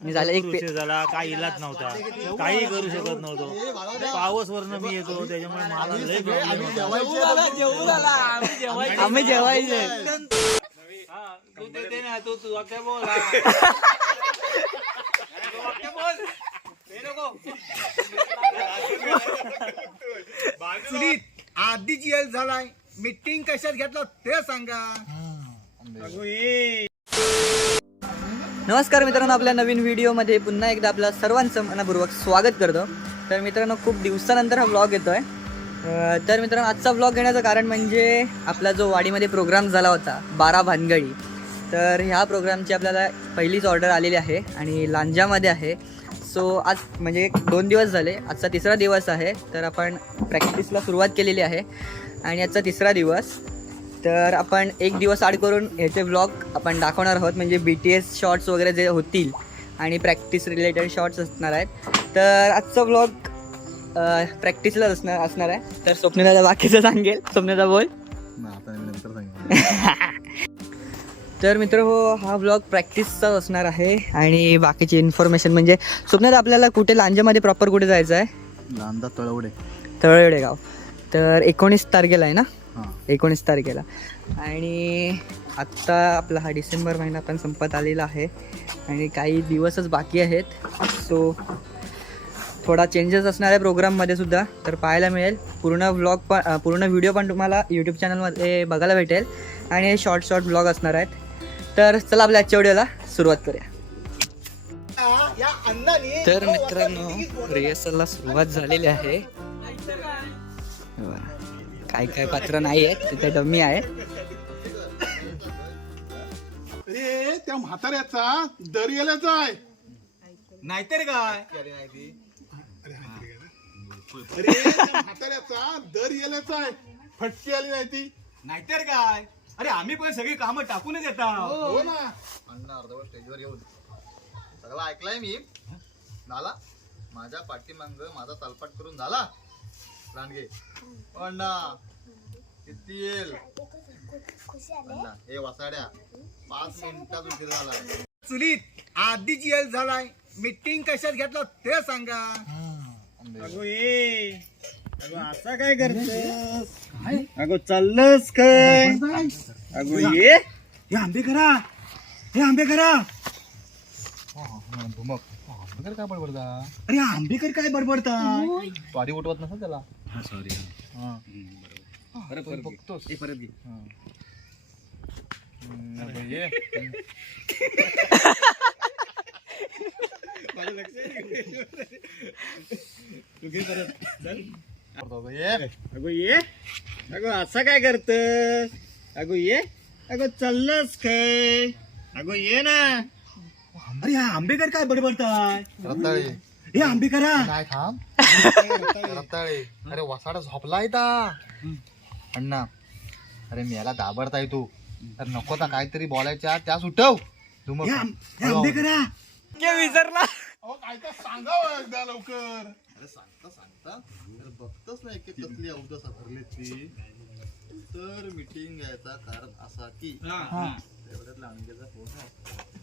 मी झालं एक पे- उशीर झाला काही इलाज नव्हता. काही करू शकत नव्हतो. पाऊस वरनं मी येतो त्याच्यामुळे मला लय problem होता. आम्ही जेवायचे. सुनीत आधीच येल झालाय. मीटिंग कशात घेतलं ते सांगा. नमस्कार मित्रांनो आपल्या नवीन व्हिडिओमध्ये पुन्हा एकदा आपलं सर्वांचं मनापूर्वक स्वागत करतो. तर मित्रांनो खूप दिवसानंतर हा व्लॉग येतो आहे तर मित्रांनो आजचा व्लॉग घेण्याचं कारण म्हणजे आपला जो वाडीमध्ये प्रोग्राम झाला होता बारा भानगडी तर ह्या प्रोग्रामची आपल्याला पहिलीच ऑर्डर आलेली आहे आणि लांजामध्ये आहे. सो आज म्हणजे एक दोन दिवस झाले आजचा तिसरा दिवस आहे तर आपण प्रॅक्टिसला सुरुवात केलेली आहे. आणि आजचा तिसरा दिवस तर आपण एक दिवस आड करून ह्याचे ब्लॉग आपण दाखवणार आहोत. म्हणजे बी टी एस शॉर्ट्स वगैरे जे होतील आणि प्रॅक्टिस रिलेटेड शॉर्ट्स असणार आहेत. तर आजचा ब्लॉग प्रॅक्टिसलाच असणार असणार आहे. तर स्वप्नीला बाकीचं सांगेल. स्वप्नीला बोल. तर मित्र हो हा ब्लॉग प्रॅक्टिसचाच असणार आहे. आणि बाकीची इन्फॉर्मेशन म्हणजे स्वप्नात आपल्याला कुठे लांजामध्ये प्रॉपर कुठे जायचं आहे लांदा तळवडे. तळवडे गाव. तर एकोणीस तारखेला आहे ना? एकोणीस तारखेला. आणि आत्ता आपला हा डिसेंबर महिना पण संपत आलेला आहे. आणि काही दिवसच बाकी आहेत. सो थोडा चेंजेस असणार आहे प्रोग्राममध्ये सुद्धा. तर पाहायला मिळेल. पूर्ण व्लॉग पण पूर्ण व्हिडिओ पण तुम्हाला यूट्यूब चॅनलमध्ये बघायला भेटेल. आणि शॉर्ट शॉर्ट ब्लॉग असणार आहेत. तर चला आपल्या आजच्या व्हिडिओला सुरुवात करूया. तर मित्रांनो रिहर्सलला सुरुवात झालेली आहे. काय काय पात्र नाही आहेत तिथे डमी आहे अरे त्या म्हाताऱ्याचा दर्यालाचा आहे. नाहीतर काय? अरे त्या म्हाताऱ्याचा दर येल्याचा आहे. फटकी आली नाही ती. नाहीतर काय? अरे आम्ही पण सगळी कामं टाकूनच येतात हो ना. अण्णा अर्धवट स्टेजवर येऊन. सगळं ऐकलंय मी. झाला. माझ्या पाठीमांग माझा तालपाट करून झाला. लांडगे अण्णा किती येईल अण्णा हे वसाड्या पाच मिनिटात उशीर झाला सुनीत आधीच येल झालाय मीटिंग कशात घेतलं ते सांगा अगो ये अगो असा काय करतोस अगो चाललंस काय अगो ये हे आंबे करा हे आंबे करा धुमक वगैरे काय बडबडता अरे आंबेकर काय बडबडता स्वारी उठवत नसेल त्याला सॉरी अरे पण बघतोस परत घे अगं ये अगं ये अगो ये अगो असा काय करतोस अगो ये अगो चाललंस काय अगो ये ना। अरे हा आंबेकर काय बडबडताय रताळे हे आंबेकरा काय थांब. रताळे. अरे वसाडा झोपलाय ता अण्णा अरे मी याला दाबडताय तू. तर नको तर काहीतरी बोलायच्या त्या सुटव धुमक हे आं- हे आंबेकरा विसरला. अहो काय तर सांगावं एकदा लवकर. अरे सांगता सांगता. अरे बघतच नाही की कसली अवदसा भरली ती. तर मीटिंग घ्यायचा कारण असा की तेवढ्यात लांडगेचा फोन आहे.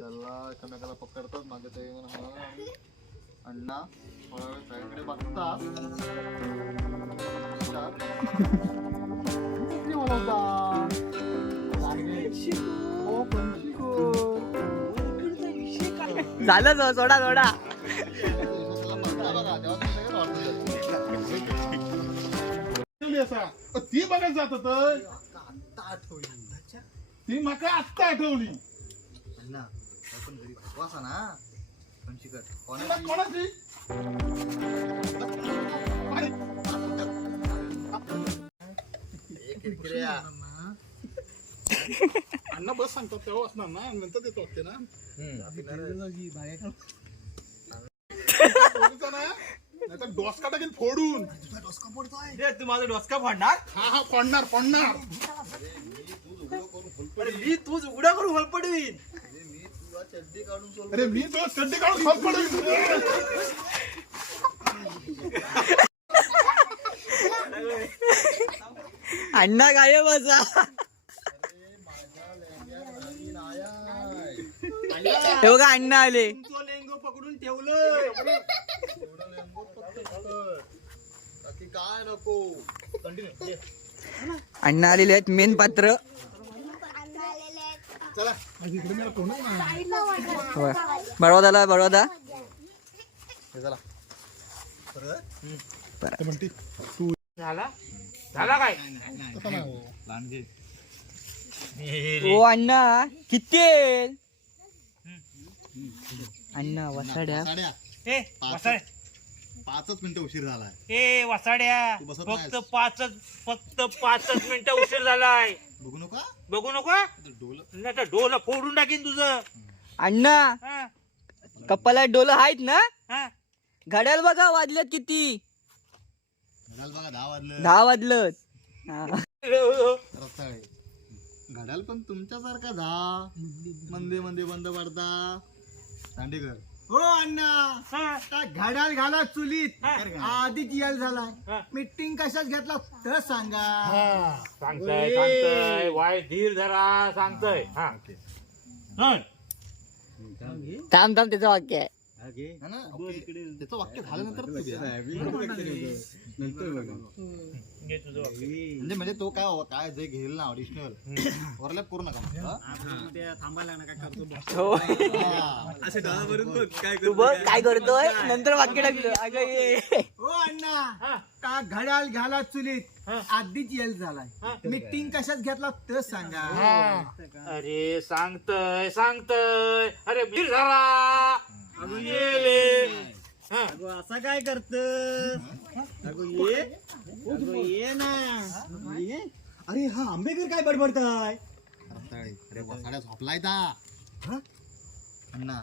त्याला एकमेकाला पकडतात मागे ते हा अण्णा थोडा वेळ साईडकडे बघतात. झालं जो, सोडा सोडा ती बघायला जात होत. ती माका आत्ता आठवली. तिला कोणाची अण्णा बस सांगतात तेव्हा असणार ना? नंतर देतो वाटते ना? पोलिसा ना? नाहीतर डोसका टाकेल फोडून. तू माझा डोसका फाडणार? हा हा फोडणार फोडणार. अरे मी तूच उघडा करून अरे मी तो चड्डी काढून अण्णा काय बसा हे बघा अण्णा आले. तो लेंगो पकडून ठेवलं बाकी काय नको. अण्णा आलेले आहेत मेन पात्र. हे झाला? काय? लांडगे ओ अण्णा किती? अण्णा वसाड्या. पाचच मिनिटं उशीर झालाय. ए वसाड्या. फक्त. पाचच फक्त पाचच मिनिटं उशीर झालाय. बघू नका. बघू नको? डोल. नाही तर डोला फोडून टाकीन तुझं. अण्णा हा, कपाला डोलं आहेत ना? हा. घड्याल बघा वाजलेत किती. घड्याल बघा दहा वाजलं. दहा वाजलं हा. रताळे. घड्याल पण तुमच्यासारखा दहा. मंदे मंदे बंद पडता. दांडेकर. हो अण्णा. हा. घड्याल घाला चुलीत. हा. आधीच याल हा. झालाय मीटिंग कशात घेतला? तर सांगा. सांगतय सांगतय. वाय धीर धरा सांगतय. हं. थांब थांब त्याचं वाक्य आहे. है ना? ओके. त्याचं वाक्य झाल्यानंतर तू घे. घे तुझं वाक्य. म्हणजे म्हणजे तो काय काय जे घेईल ना ऑडिशनल ओव्हरलॅप करू नका मग, हा? हो हा. तू बघ काय करतोय नंतर वाक्य टाकलं अगं ये हो अण्णा का घड्याल घाला चुलीत आधीच येल झालाय मीटिंग कशात घेतला तर सांगा अरे सांगतय सांगतय अरे धीर धरा येले हा. असा काय करत ये. अगं ये ना. ये. अरे हा आंबेकर काय बडबडताय. अरे वसाड्या झोपलाय ता हा? अण्णा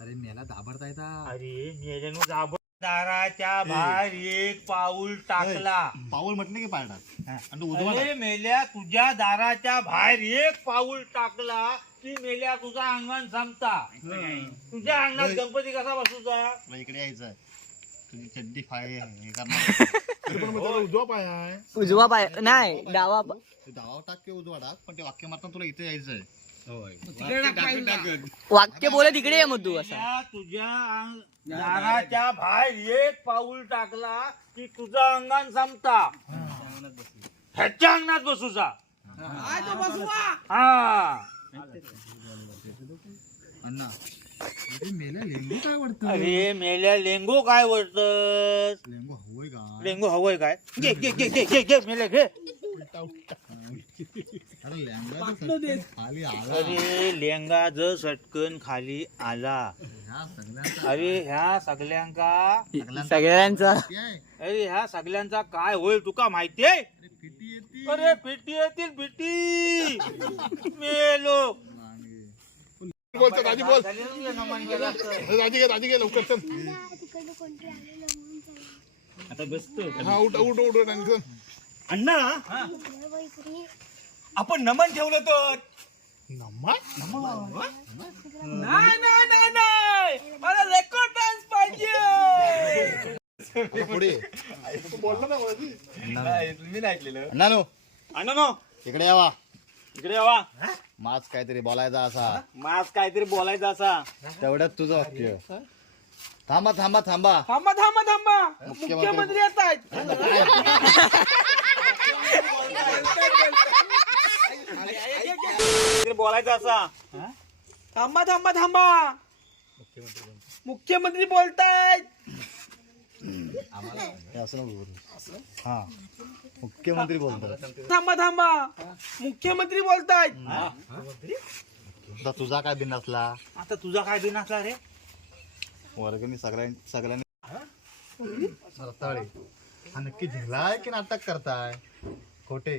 अरे मेला दाबडता येता अरे मेल्यानु दाबड दाराच्या बाहेर एक पाऊल टाकला. पाऊल म्हटलं की पाळणार आणि तू उजवा अरे मेल्या तुझ्या दाराच्या बाहेर एक पाऊल टाकला. की मेल्या तुझा अंगण संपता. तुझ्या अंगणात गणपती कसा बसूचा इकडे यायचं. तुझी चड्डी फाय हे करणार उजवा पाय आहे. उजवा पाय नाही डावा पा- ते डावा टाक किंवा उजवा टाक पण ते वाक्य मारताना तुला इथे यायचंय. वाक्य बोल तिकडे ये मग तू असं. तुझ्या अंग- दाराच्या बाहेर एक पाऊल टाकला की तुझा अंगण संपता. ह्याच्या अंगणात बसूचा हा. अण्णा अरे मेल्या लेंगू काय वाटतं अरे मेल्या लेंगो काय वरतस? लेंगू हवंय का? लेंगो हवंय काय? घे घे घे घे घे घे मेल्या घे. अरे लेंगा तर सटकन खाली आला. अरे लेंगा ज सटकन खाली आला. ह्या सगळ्यांचा अरे ह्या सगळ्यांका सगळ्यांचा? अरे ह्या सगळ्यांचा काय होईल तुका माहितीये फिटी येते. अरे पिटी येतील पिटी. मेलो. बोलतो दाजी बोल. दाजी घे दाजी घे लवकर चल. आता बसतो. हा उठ उठ उठ उठ आणि चल. अण्णा आपण नमन ठेवलं तर. नम्मा नाही नाही नाही नाही. मला रेकॉर्ड डान्स पाहिजे आता पुढे. बोलला ना अण्णा. नो. इकडे यावा. इकडे यावा. माच काहीतरी बोलायचा असा. मास काहीतरी बोलायचं असा. तेवढ्यात तुझं वाक्य थांबा थांबा थांबा. थांबा थांबा थांबा. मुख्यमंत्री मुख्यमंत्री येत आहेत. काहीतरी बोलायचं असा. थांबा थांबा थांबा. मुख्यमंत्री बोलतायत. हे असं नको करू. हा. मुख्यमंत्री बोलतो थांबा थांबा मुख्यमंत्री बोलतायत. आता तुझा काय बिन असला? आता तुझा काय दिन असला रे? वर्गणी सगळ्यां सगळ्यांनी रताळे हा नक्की झेलाय की नाटक करताय? खोटे.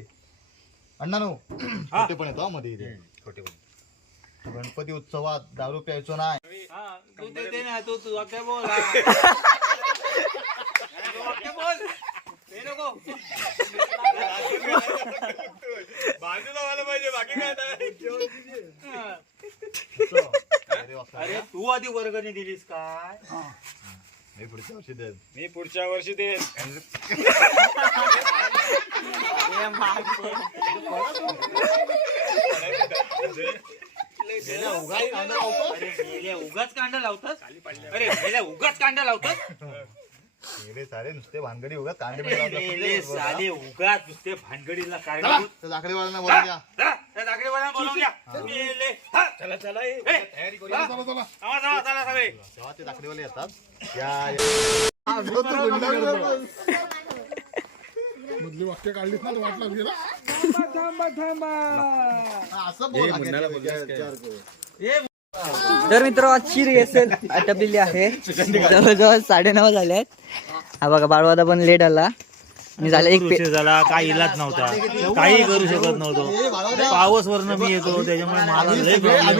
अण्णा नो खोटे पण येतो मध्ये इथे. खोटे पण. गणपती उत्सवात दारू प्यायचो नाही. हा, तू ते दे ना तू तू वाक्य बोल हा. वाक्य बोल ते नको बाजूला व्हायला पाहिजे बाकी काय हा. अरे तू आधी वर्गणी दिलीस काय मी पुढच्या वर्षी देत मी पुढच्या वर्षी दे अरे मेल्या उगाच कांदा लावतात अरे उगाच कांदा लावतात गेले सारे नुसते भानगडी उगाच कांदे अरे मेले साले उगाच नुसते भानगडीला कारण लाकडेवाल्यांना बोलून द्या दाखडेवाला बोलवून घ्या. मेले हा, चला चला ए, ए, चला चला चला चला चला चला सगळे जेव्हा ते लाकडेवाले येतात या मधली वाक्य काढलीस ना तर वाट लागली ना. असं बोल. विचार करू. तर मित्र आजची रिहर्सल आटपलेली आहे. जवळजवळ साडेनऊ झाले आहेत हा बघा बाळवादा पण लेट आला. मी झालं एक पे- झाला काही इलाज नव्हता. काही करू शकत नव्हतो. पावस वरनं मी येतो त्याच्यामुळे मला लय problem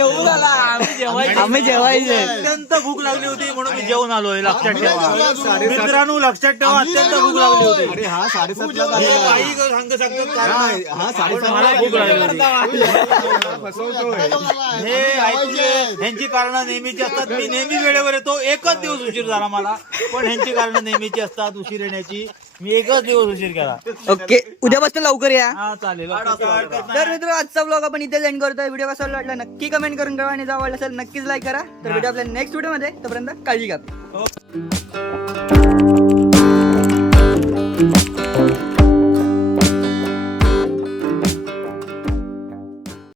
होता. आम्ही जेवायचे अत्यंत भूक लागली होती म्हणून मी जेवण आलोय लक्षात ठेवा. मित्रांनो लक्षात ठेवा अत्यंत भूक लागली होती. अरे हा साडेसातला हे काही सांग कारण हा पण मला भूक लागली होती. हे ऐकून ह्यांची कारण नेहमीची असतात. मी नेहमी वेळेवर येतो. एकच दिवस उशीर झाला मला. पण ह्यांची कारण नेहमीची असतात उशीर येण्याची. मी एकच दिवस उशीर केला. ओके उद्यापासून लवकर या. हा चालेल. तर मित्र आजचा ब्लॉग आपण इथे एंड करतोय. व्हिडिओ कसा वाटला नक्की कमेंट करून कळवा. आणि जर आवडला असेल नक्कीच लाईक करा. तर भेटू आपल्या नेक्स्ट व्हिडिओमध्ये. तोपर्यंत काळजी घ्या.